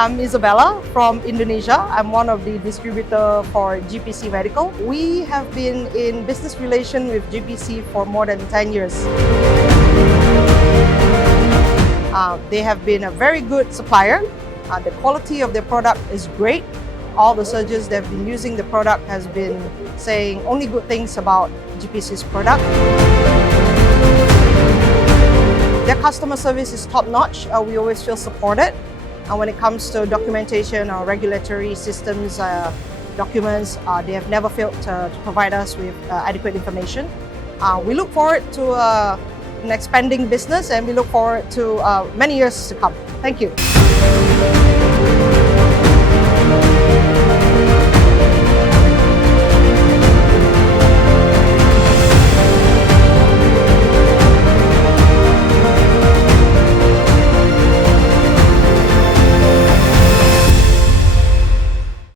I'm Isabella from Indonesia. I'm one of the distributors for GPC Medical. We have been in business relation with GPC for more than 10 years. They have been a very good supplier. The quality of their product is great. All the surgeons that have been using the product has been saying only good things about GPC's product. Their customer service is top-notch. We always feel supported. When it comes to documentation or regulatory systems, documents, they have never failed to provide us with adequate information. We look forward to an expanding business, and we look forward to many years to come. Thank you.